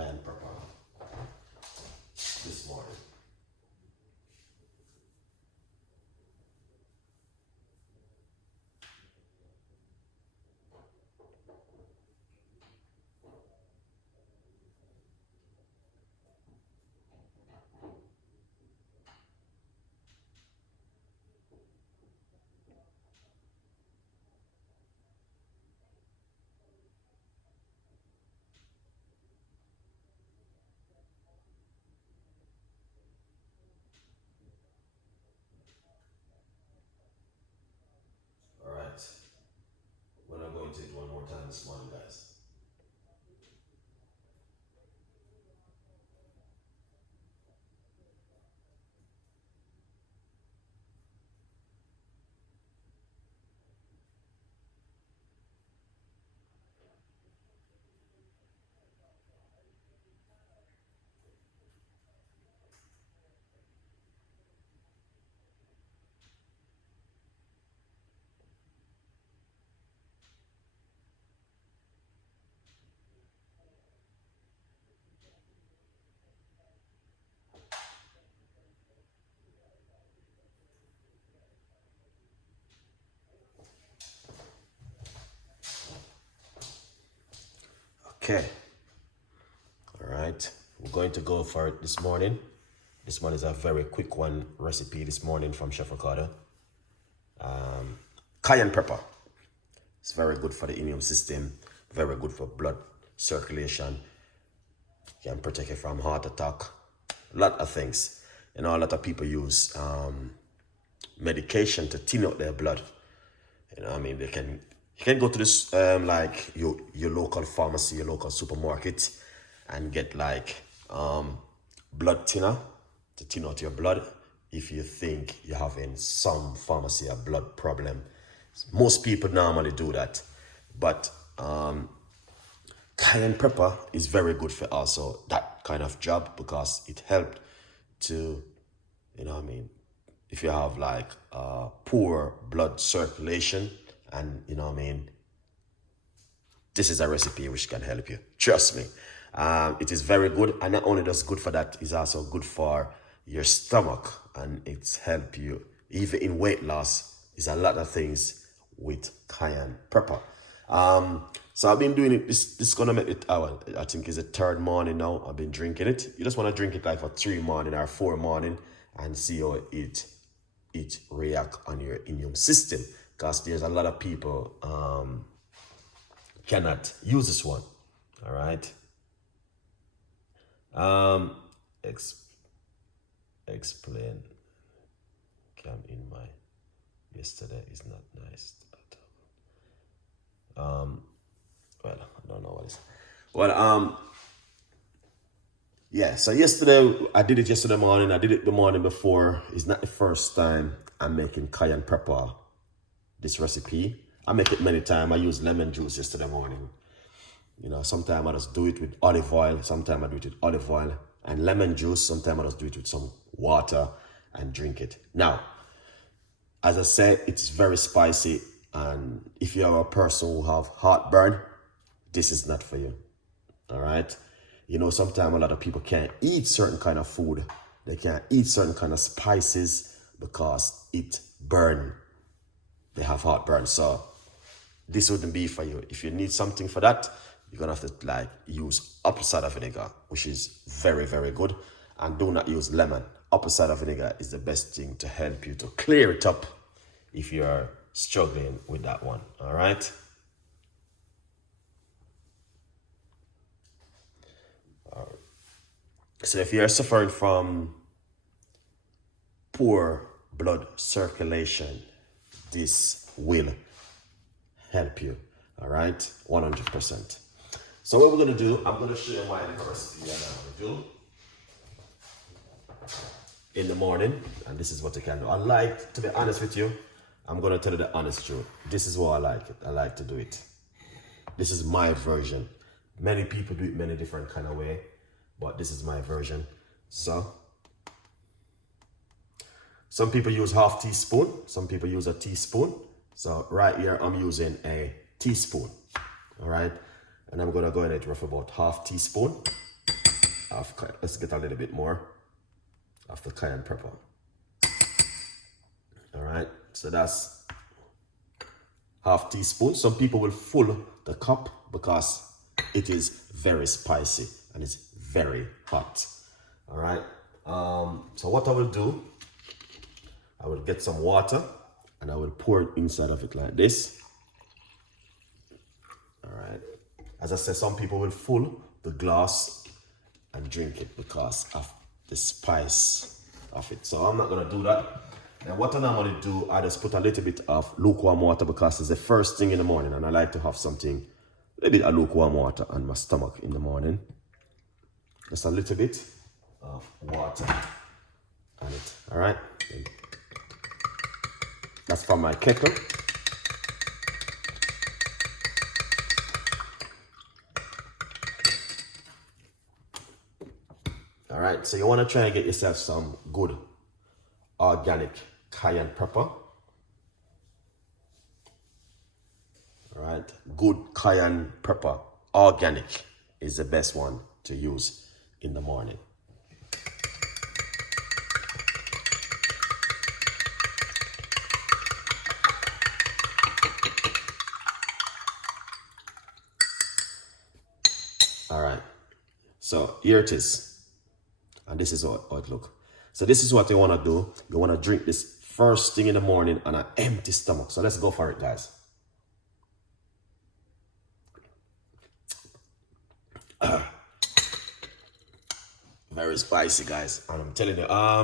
cayenne pepper this morning. Alright, we're not going to it one more time this morning, guys. Okay, all right, we're going to go for it this morning. This one is a very quick one recipe this morning from Chef Ricardo. Cayenne pepper. It's very good for the immune system, very good for blood circulation. Can protect you from heart attack, a lot of things. You know, a lot of people use medication to thin out their blood. You know, I mean, you can go to this like your local pharmacy, your local supermarket, and get like blood thinner to thin out your blood if you think you're having some pharmacy a blood problem. Most people normally do that, but cayenne pepper is very good for also that kind of job, because it helped to, you know what I mean, if you have like poor blood circulation, and you know what I mean, this is a recipe which can help you, trust me. It is very good, and not only just good for that, it's also good for your stomach, and it's help you even in weight loss. Is a lot of things with cayenne pepper. So I've been doing it. This is gonna make it. I think it's the third morning now. I've been drinking it. You just want to drink it like for 3 morning or 4 morning and see how it react on your immune system. Because there's a lot of people cannot use this one. All right. Explain. Came in my yesterday is not nice. Well, I don't know what it is. Well, yeah, so yesterday, I did it yesterday morning. I did it the morning before. It's not the first time I'm making cayenne pepper, this recipe. I make it many times. I use lemon juice yesterday morning. You know, sometimes I just do it with olive oil. Sometimes I do it with olive oil and lemon juice. Sometimes I just do it with some water and drink it. Now, as I said, it's very spicy. And if you are a person who have heartburn, this is not for you. All right. You know, sometimes a lot of people can't eat certain kind of food. They can't eat certain kind of spices because it burn. They have heartburn. So this wouldn't be for you. If you need something for that, you're gonna have to like use apple cider vinegar, which is very, very good. And do not use lemon. Apple cider vinegar is the best thing to help you to clear it up if you're struggling with that one. All right. So if you're suffering from poor blood circulation, this will help you. All right, 100%. So what we're gonna do, I'm gonna show you my recipe and I do in the morning, and this is what you can do. I like, to be honest with you, I'm gonna tell you the honest truth. This is why I like it. I like to do it. This is my version. Many people do it many different kind of way, but this is my version. So some people use half teaspoon, some people use a teaspoon. So right here I'm using a teaspoon. All right, and I'm gonna go ahead and rough about half teaspoon. Let's get a little bit more of the cayenne pepper. All right, so that's half teaspoon. Some people will fill the cup because it is very spicy and it's very hot. All right, so what I will do, I will get some water and I will pour it inside of it like this. All right, as I said, some people will fill the glass and drink it because of the spice of it. So I'm not gonna do that. And what I normally do, I just put a little bit of lukewarm water because it's the first thing in the morning and I like to have something, a little bit of lukewarm water on my stomach in the morning. Just a little bit of water on it, all right? And that's from my kettle. All right, so you wanna try and get yourself some good organic cayenne pepper. All right, good cayenne pepper, organic is the best one to use in the morning. All right, so here it is. And this is how it looks. So this is what you want to do. You want to drink this first thing in the morning on an empty stomach. So let's go for it, guys. Very spicy, guys. And I'm telling you, I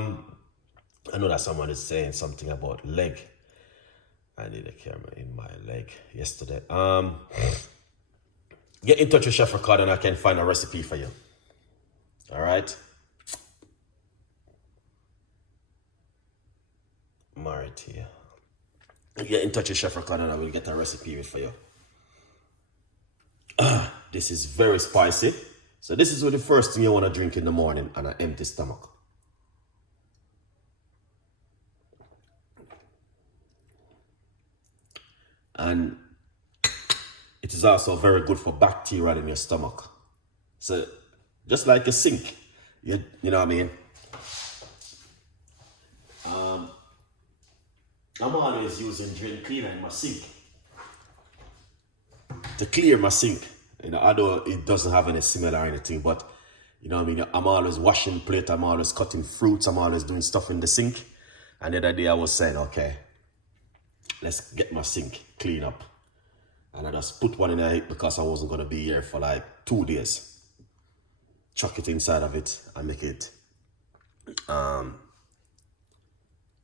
know that someone is saying something about leg. I need a camera in my leg yesterday. Get in touch with Chef Ricardo and I can find a recipe for you. All right. Married here. Get in touch with Chef Ricardo and I will get a recipe for you. This is very spicy. So this is what the first thing you want to drink in the morning on an empty stomach. And it is also very good for bacteria in your stomach. So just like a sink, you know what I mean? I'm always using drain cleaner in my sink to clear my sink. You know, although it doesn't have any smell or anything, but you know what I mean? I'm always washing plate, I'm always cutting fruits, I'm always doing stuff in the sink. And the other day I was saying, okay, let's get my sink clean up. And I just put one in there because I wasn't gonna be here for like 2 days. Chuck it inside of it and make it,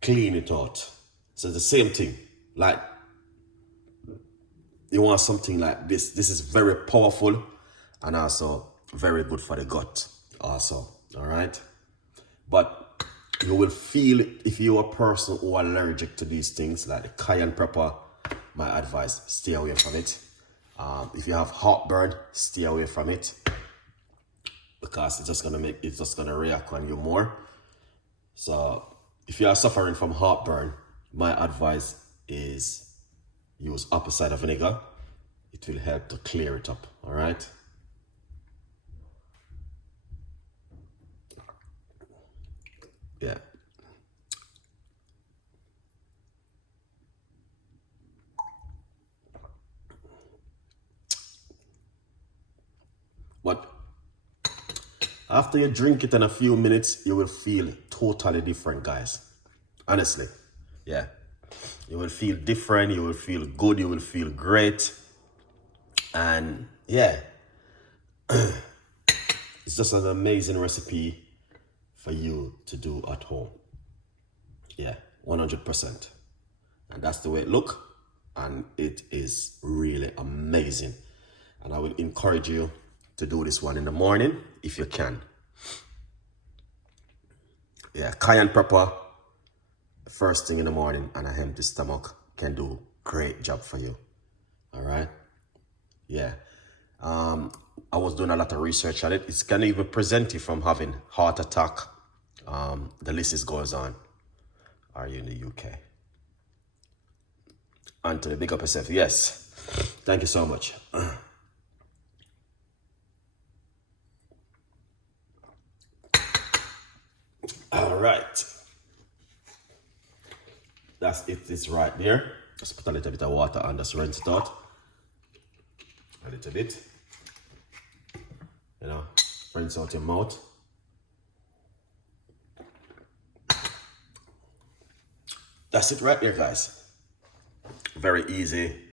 clean it out. So the same thing, like you want something like this. This is very powerful and also very good for the gut also, all right? But you will feel it if you're a person who are allergic to these things, like the cayenne pepper, my advice, stay away from it. If you have heartburn, stay away from it because it's just gonna react on you more. So if you are suffering from heartburn, my advice is use apple cider vinegar. It will help to clear it up, all right? Yeah. But after you drink it in a few minutes, you will feel totally different, guys. Honestly, yeah. You will feel different, you will feel good, you will feel great. And yeah, it's just an amazing recipe for you to do at home. Yeah, 100%. And that's the way it looks. And it is really amazing. And I will encourage you to do this one in the morning if you can. Yeah, cayenne pepper, first thing in the morning on an empty stomach can do great job for you. All right. Yeah. I was doing a lot of research on it. It's gonna even prevent you from having heart attack. The list goes on. Are you in the UK? Anthony, big up yourself. Yes. Thank you so much. right. That's it. It's right there. Just put a little bit of water and just rinse it out. A little bit. You know, rinse out your mouth. That's it right there, guys. Very easy.